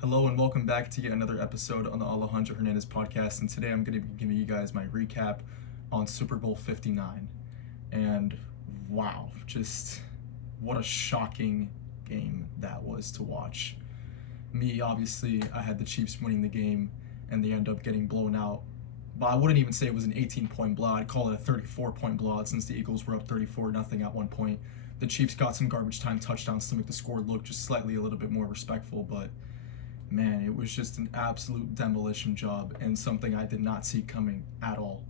Hello and welcome back to yet another episode on the Alejandro Hernandez podcast. And today I'm going to be giving you guys my recap on Super Bowl 59. And wow, just what a shocking game that was to watch. Me, obviously, I had the Chiefs winning the game and they end up getting blown out. But I wouldn't even say it was an 18-point blowout. I'd call it a 34-point blowout since the Eagles were up 34-0 at one point. The Chiefs got some garbage time touchdowns to make the score look just slightly a little bit more respectful, but man, it was just an absolute demolition job and something I did not see coming at all.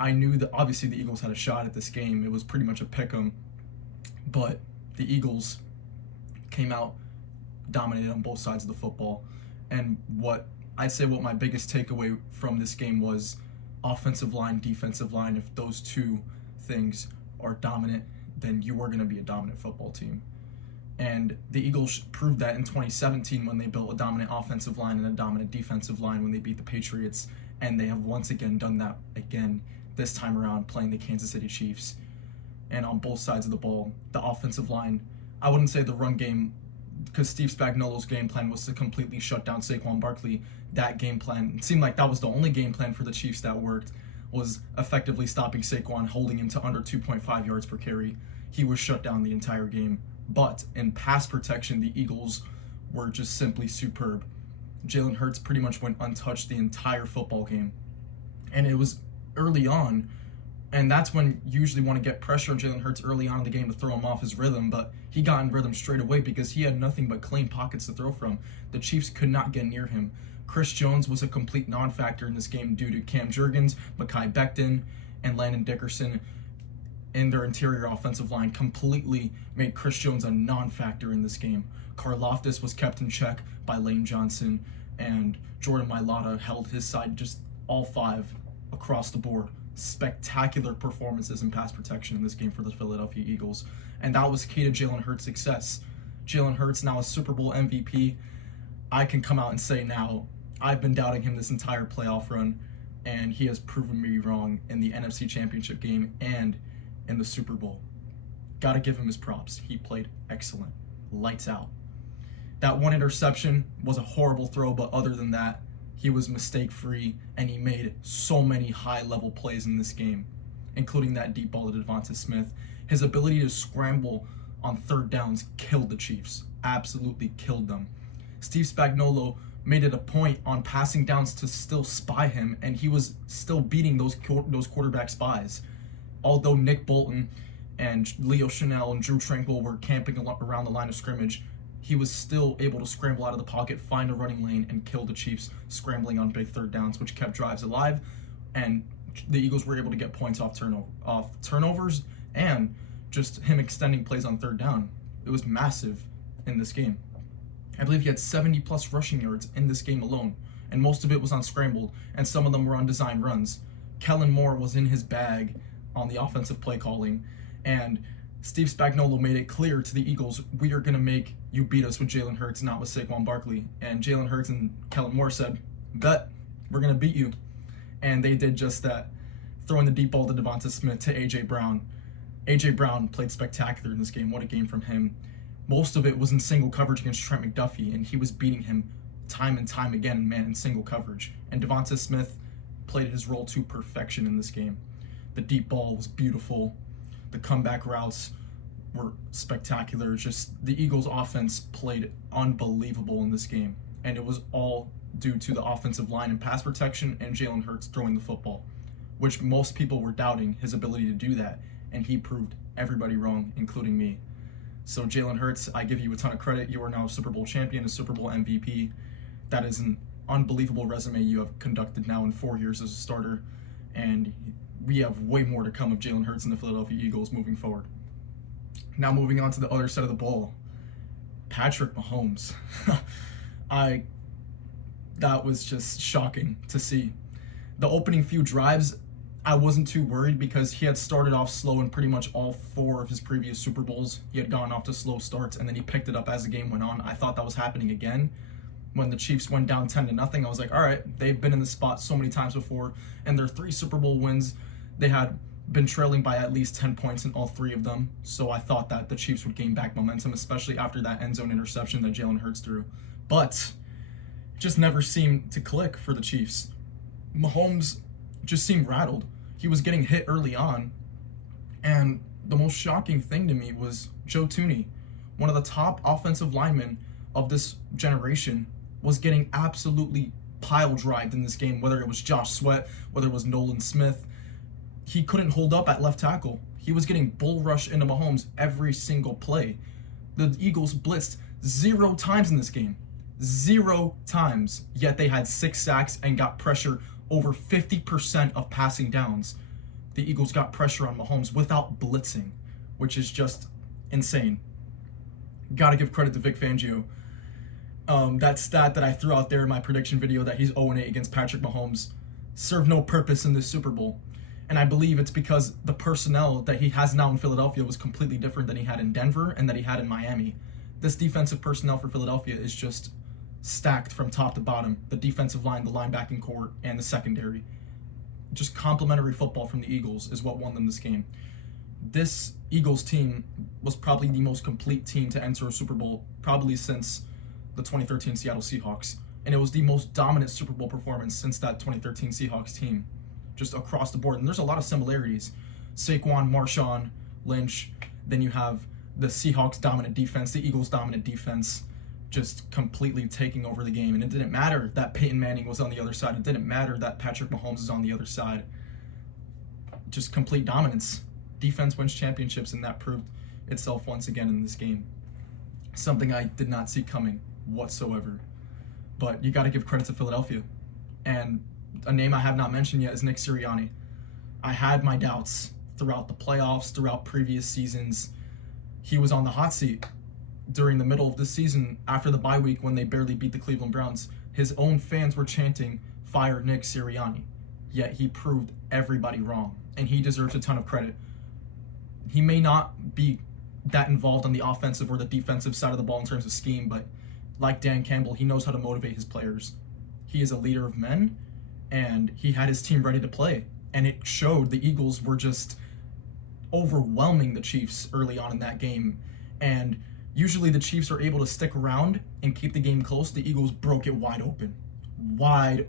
I knew that obviously the Eagles had a shot at this game. It was pretty much a pick 'em, but the Eagles came out, dominated on both sides of the football. And what my biggest takeaway from this game was offensive line, defensive line. If those two things are dominant, then you are going to be a dominant football team. And the Eagles proved that in 2017 when they built a dominant offensive line and a dominant defensive line when they beat the Patriots. And they have once again done that again this time around playing the Kansas City Chiefs. And on both sides of the ball, the offensive line, I wouldn't say the run game, because Steve Spagnuolo's game plan was to completely shut down Saquon Barkley. That game plan, it seemed like that was the only game plan for the Chiefs that worked, was effectively stopping Saquon, holding him to under 2.5 yards per carry. He was shut down the entire game. But in pass protection, the Eagles were just simply superb. Jalen Hurts pretty much went untouched the entire football game. And it was early on, and that's when you usually want to get pressure on Jalen Hurts early on in the game to throw him off his rhythm, but he got in rhythm straight away because he had nothing but clean pockets to throw from. The Chiefs could not get near him. Chris Jones was a complete non-factor in this game due to Cam Jurgens, Mekhi Becton, and Landon Dickerson in their interior offensive line completely made Chris Jones a non-factor in this game. Karlaftis was kept in check by Lane Johnson, and Jordan Mailata held his side just all five across the board. Spectacular performances in pass protection in this game for the Philadelphia Eagles, and that was key to Jalen Hurts' success. Jalen Hurts, now a Super Bowl MVP. I can come out and say now, I've been doubting him this entire playoff run, and he has proven me wrong in the NFC Championship game and in the Super Bowl. Gotta give him his props. He played excellent. Lights out. That one interception was a horrible throw, but other than that, he was mistake-free, and he made so many high-level plays in this game, including that deep ball to Devonta Smith. His ability to scramble on third downs killed the Chiefs. Absolutely killed them. Steve Spagnuolo made it a point on passing downs to still spy him, and he was still beating those quarterback spies. Although Nick Bolton and Leo Chanel and Drew Tranquill were camping around the line of scrimmage, he was still able to scramble out of the pocket, find a running lane, and kill the Chiefs scrambling on big third downs, which kept drives alive. And the Eagles were able to get points off turnovers and just him extending plays on third down. It was massive in this game. I believe he had 70-plus rushing yards in this game alone, and most of it was on scrambled, and some of them were on design runs. Kellen Moore was in his bag on the offensive play calling, and Steve Spagnuolo made it clear to the Eagles, we are going to make you beat us with Jalen Hurts, not with Saquon Barkley. And Jalen Hurts and Kellen Moore said, bet, we're going to beat you. And they did just that, throwing the deep ball to Devonta Smith to A.J. Brown. A.J. Brown played spectacular in this game. What a game from him. Most of it was in single coverage against Trent McDuffie, and he was beating him time and time again, man, in single coverage. And Devonta Smith played his role to perfection in this game. The deep ball was beautiful. The comeback routes were spectacular. Just the Eagles' offense played unbelievable in this game. And it was all due to the offensive line and pass protection and Jalen Hurts throwing the football, which most people were doubting his ability to do that. And he proved everybody wrong, including me. So Jalen Hurts, I give you a ton of credit. You are now a Super Bowl champion, a Super Bowl MVP. That is an unbelievable resume you have conducted now in 4 years as a starter. And we have way more to come of Jalen Hurts and the Philadelphia Eagles moving forward. Now moving on to the other side of the ball, Patrick Mahomes. That was just shocking to see. The opening few drives, I wasn't too worried because he had started off slow in pretty much all 4 of his previous Super Bowls. He had gone off to slow starts, and then he picked it up as the game went on. I thought that was happening again. When the Chiefs went down 10-0, I was like, all right, they've been in this spot so many times before, and their 3 Super Bowl wins, they had been trailing by at least 10 points in all 3 of them. So I thought that the Chiefs would gain back momentum, especially after that end zone interception that Jalen Hurts threw. but it just never seemed to click for the Chiefs. Mahomes just seemed rattled. He was getting hit early on, and the most shocking thing to me was Joe Thuney, one of the top offensive linemen of this generation, was getting absolutely pile-drived in this game, whether it was Josh Sweat, whether it was Nolan Smith. He couldn't hold up at left tackle. He was getting bull rushed into Mahomes every single play. The Eagles blitzed 0 times in this game. 0 times. Yet they had 6 sacks and got pressure over 50% of passing downs. The Eagles got pressure on Mahomes without blitzing, which is just insane. Gotta give credit to Vic Fangio. That stat that I threw out there in my prediction video that he's 0-8 against Patrick Mahomes served no purpose in this Super Bowl. And I believe it's because the personnel that he has now in Philadelphia was completely different than he had in Denver and that he had in Miami. This defensive personnel for Philadelphia is just stacked from top to bottom. The defensive line, the linebacking core, and the secondary. Just complimentary football from the Eagles is what won them this game. This Eagles team was probably the most complete team to enter a Super Bowl probably since the 2013 Seattle Seahawks. And it was the most dominant Super Bowl performance since that 2013 Seahawks team, just across the board. And there's a lot of similarities. Saquon, Marshawn, Lynch. Then you have the Seahawks dominant defense, the Eagles dominant defense, just completely taking over the game. And it didn't matter that Peyton Manning was on the other side. It didn't matter that Patrick Mahomes is on the other side. Just complete dominance. Defense wins championships, and that proved itself once again in this game. Something I did not see coming whatsoever. But you got to give credit to Philadelphia. And a name I have not mentioned yet is Nick Sirianni. I had my doubts throughout the playoffs, throughout previous seasons. He was on the hot seat during the middle of this season after the bye week when they barely beat the Cleveland Browns. His own fans were chanting, "Fire Nick Sirianni." Yet he proved everybody wrong, and he deserves a ton of credit. He may not be that involved on the offensive or the defensive side of the ball in terms of scheme, but like Dan Campbell, he knows how to motivate his players. He is a leader of men, and he had his team ready to play. And it showed. The Eagles were just overwhelming the Chiefs early on in that game. And usually the Chiefs are able to stick around and keep the game close. The Eagles broke it wide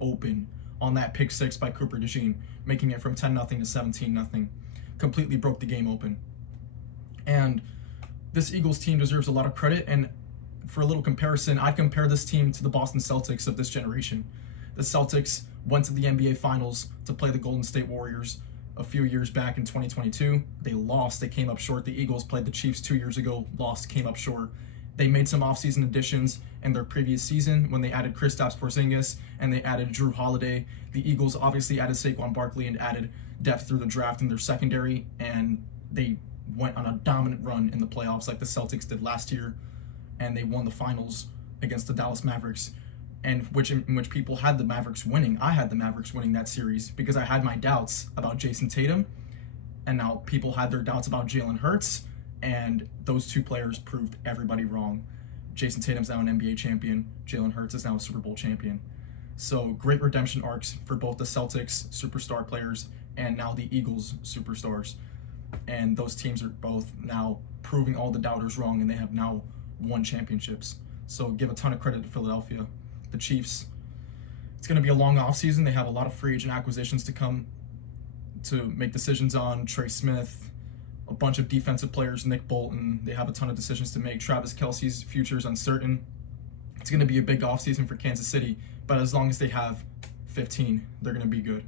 open on that pick 6 by Cooper DeJean, making it from 10-0 to 17-0. Completely broke the game open. And this Eagles team deserves a lot of credit. And for a little comparison, I'd compare this team to the Boston Celtics of this generation. The Celtics went to the NBA Finals to play the Golden State Warriors a few years back in 2022. They lost. They came up short. The Eagles played the Chiefs 2 years ago, lost, came up short. They made some offseason additions in their previous season when they added Kristaps Porzingis and they added Drew Holiday. The Eagles obviously added Saquon Barkley and added depth through the draft in their secondary, and they went on a dominant run in the playoffs like the Celtics did last year, and they won the finals against the Dallas Mavericks, and in which people had the Mavericks winning. I had the Mavericks winning that series because I had my doubts about Jason Tatum, and now people had their doubts about Jalen Hurts, and those two players proved everybody wrong. Jason Tatum's now an NBA champion. Jalen Hurts is now a Super Bowl champion. So great redemption arcs for both the Celtics superstar players and now the Eagles superstars. And those teams are both now proving all the doubters wrong, and they have now won championships. So give a ton of credit to Philadelphia. The Chiefs, it's going to be a long offseason. They have a lot of free agent acquisitions to come to make decisions on. Trey Smith, a bunch of defensive players, Nick Bolton. They have a ton of decisions to make. Travis Kelce's future is uncertain. It's going to be a big offseason for Kansas City, but as long as they have 15, they're going to be good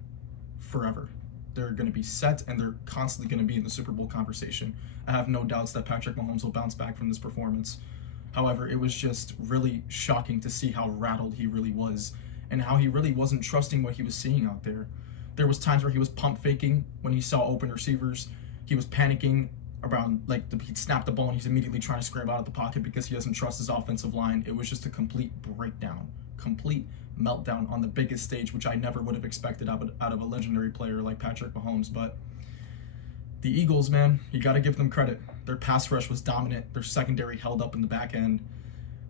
forever. They're going to be set, and they're constantly going to be in the Super Bowl conversation. I have no doubts that Patrick Mahomes will bounce back from this performance. However, it was just really shocking to see how rattled he really was and how he really wasn't trusting what he was seeing out there. There was times where he was pump faking when he saw open receivers. He was panicking around, he'd snap the ball and he's immediately trying to scramble out of the pocket because he doesn't trust his offensive line. It was just a complete breakdown, complete meltdown on the biggest stage, which I never would have expected out of a legendary player like Patrick Mahomes. But the Eagles, man, you got to give them credit. Their pass rush was dominant. Their secondary held up in the back end.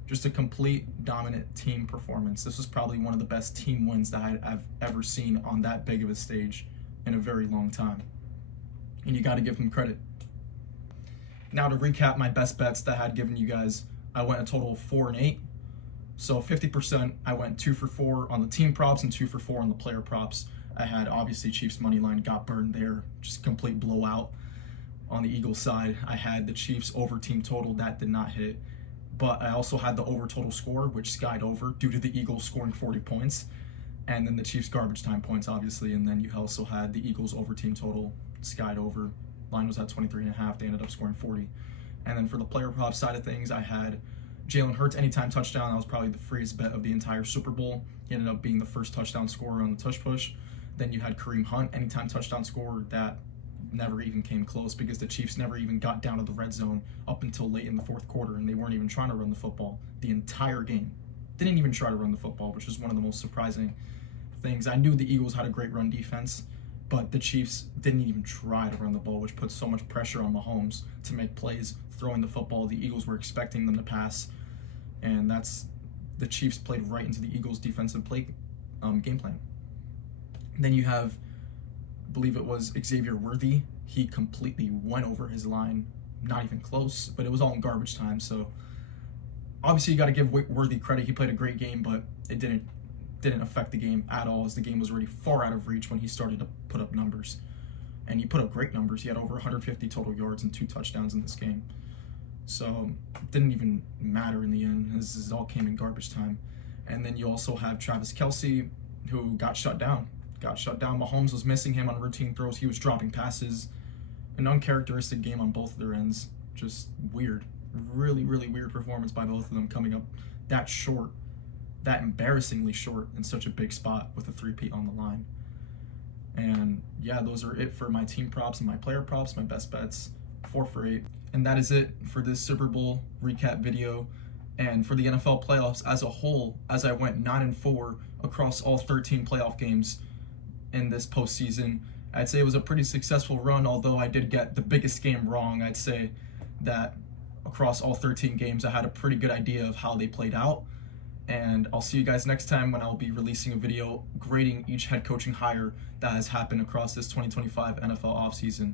Just a complete dominant team performance. This was probably one of the best team wins that I've ever seen on that big of a stage in a very long time. And you got to give them credit. Now to recap my best bets that I had given you guys, I went a total of 4-8. So 50%, I went 2 for 4 on the team props and 2 for 4 on the player props. I had obviously Chiefs money line, got burned there, just complete blowout. On the Eagles side, I had the Chiefs over team total, that did not hit. But I also had the over total score, which skied over due to the Eagles scoring 40 points. And then the Chiefs garbage time points, obviously. And then you also had the Eagles over team total, skied over. Line was at 23.5, they ended up scoring 40. And then for the player prop side of things, I had Jalen Hurts anytime touchdown. That was probably the freest bet of the entire Super Bowl. He ended up being the first touchdown scorer on the tush push. Then you had Kareem Hunt anytime touchdown scorer. That never even came close because the Chiefs never even got down to the red zone up until late in the fourth quarter, and they weren't even trying to run the football the entire game. Didn't even try to run the football, which is one of the most surprising things. I knew the Eagles had a great run defense, but the Chiefs didn't even try to run the ball, which put so much pressure on Mahomes to make plays throwing the football. The Eagles were expecting them to pass, and the Chiefs played right into the Eagles' defensive game plan. Then you have, I believe it was Xavier Worthy. He completely went over his line, not even close, but it was all in garbage time. So obviously you got to give Worthy credit. He played a great game, but it didn't affect the game at all, as the game was already far out of reach when he started to put up numbers. And he put up great numbers. He had over 150 total yards and 2 touchdowns in this game. So it didn't even matter in the end. This all came in garbage time. And then you also have Travis Kelce, who got shut down. Mahomes was missing him on routine throws. He was dropping passes. An uncharacteristic game on both of their ends. Just weird. Really, really weird performance by both of them, coming up that short, that embarrassingly short in such a big spot with a 3-peat on the line. And yeah, those are it for my team props and my player props, my best bets, 4 for 8. And that is it for this Super Bowl recap video. And for the NFL playoffs as a whole, as I went 9-4 across all 13 playoff games in this postseason, I'd say it was a pretty successful run, although I did get the biggest game wrong. I'd say that across all 13 games, I had a pretty good idea of how they played out. And I'll see you guys next time when I'll be releasing a video grading each head coaching hire that has happened across this 2025 NFL offseason.